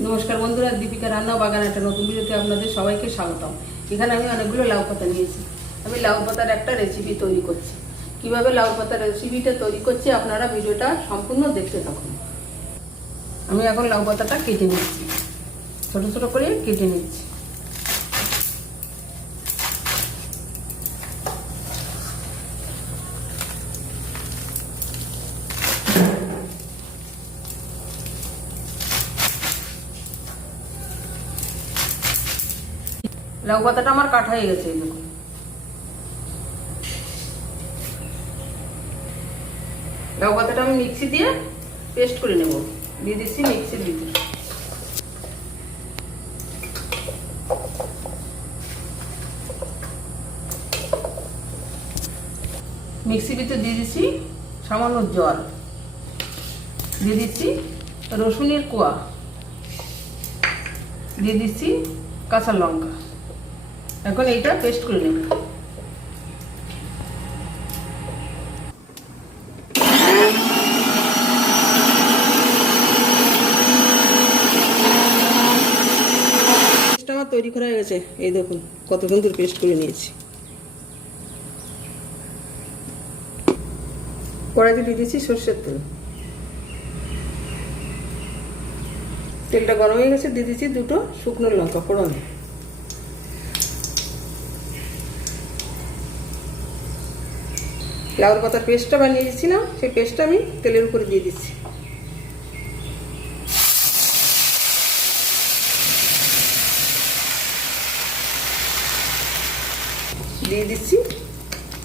নমস্কার বন্ধুরা, দীপিকা রান্না বাগান একটা নতুন ভিডিওতে আপনাদের সবাইকে স্বাগতম। এখানে আমি অনেকগুলো লাউ পাতা নিয়েছি। আমি লাউ পাতার একটা রেসিপি তৈরি করছি। কীভাবে লাউ পাতার রেসিপিটা তৈরি করছি আপনারা ভিডিওটা সম্পূর্ণ দেখতে থাকুন। আমি এখন লাউ পাতাটা কেটে নিচ্ছি। ছোটো ছোটো করে কেটে নিচ্ছি। লাউ পাতাটা আমার কাটা হয়ে গেছে এই দেখুন। লাউ পাতাটা আমি মিক্সি দিয়ে পেস্ট করে নেব। দিয়ে দিচ্ছি মিক্সির ভিতরে। মিক্সির ভিতরে দিয়ে দিচ্ছি সামান্য জল। দিয়ে দিচ্ছি রসুনের কোয়া। দিয়ে দিচ্ছি কাঁচা লঙ্কা। এখন এইটা পেস্ট করে নেব। তৈরি করা হয়ে গেছে। এই দেখুন কত সুন্দর পেস্ট করে নিয়েছি। কড়াইতে দিয়ে দিয়েছি সর্ষের তেল। তেলটা গরম হয়ে গেছে, দিয়ে দিচ্ছি দুটো শুকনো লঙ্কা ফোড়ন। লাউর পাতার পেস্টটা বানিয়ে দিচ্ছিলাম সেই পেস্টটা আমি তেলের উপরে দিয়ে দিচ্ছি। দিয়ে দিচ্ছি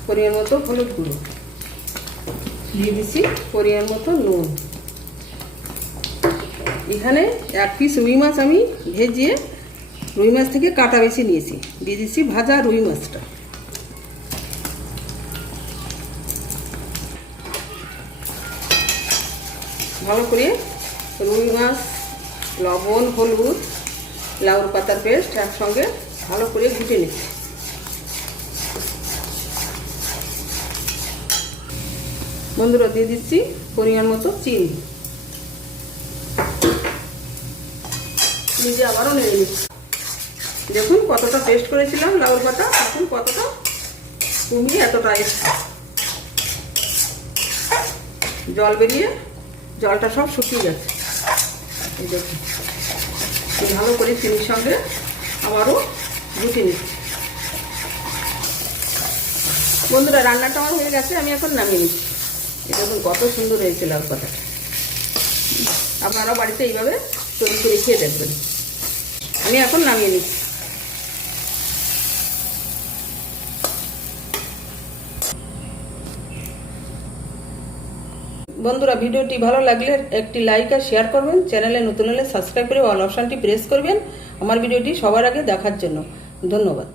পরিমাণ মতো হলুদ গুঁড়ো। দিয়ে দিচ্ছি পরিমাণ মতো নুন। এখানে এক পিস রুই মাছ আমি ভেজিয়ে রুই মাছ থেকে কাটা বেছে নিয়েছি। দিয়ে দিচ্ছি ভাজা রুই মাছটা। ভালো করে রুই মাছ, লবণ, হলুদ, লাউর পাতার পেস্ট একসঙ্গে ভালো করে ঘুটে নিচ্ছি। বন্ধুরা দিয়ে দিচ্ছি পরিমাণ মতো চিনি। নিজে আবারও নেড়ে নিচ্ছি। দেখুন কতটা পেস্ট করেছিলাম লাউর পাতা এখন কতটা কমিয়ে এতটা জল বেরিয়ে জলটা সব শুকিয়ে গেছে। এই দেখুন। ভালো করে চিনির সঙ্গে আবারও রুটি নিচ্ছি। বন্ধুরা, রান্নাটা আমার হয়ে গেছে, আমি এখন নামিয়ে নিচ্ছি। এটা দেখুন, কত সুন্দর হয়েছে লাউ পাতাটা আপনারাও বাড়িতে এইভাবে তৈরি করে খেয়ে দেখবেন। আমি এখন নামিয়ে নিচ্ছি। বন্ধুরা, ভিডিওটি ভালো লাগলে একটি লাইক আর শেয়ার করবেন। চ্যানেলে নতুন হলে সাবস্ক্রাইব করে অল অপশানটি প্রেস করবেন। আমার ভিডিওটি সবার আগে দেখার জন্য। ধন্যবাদ।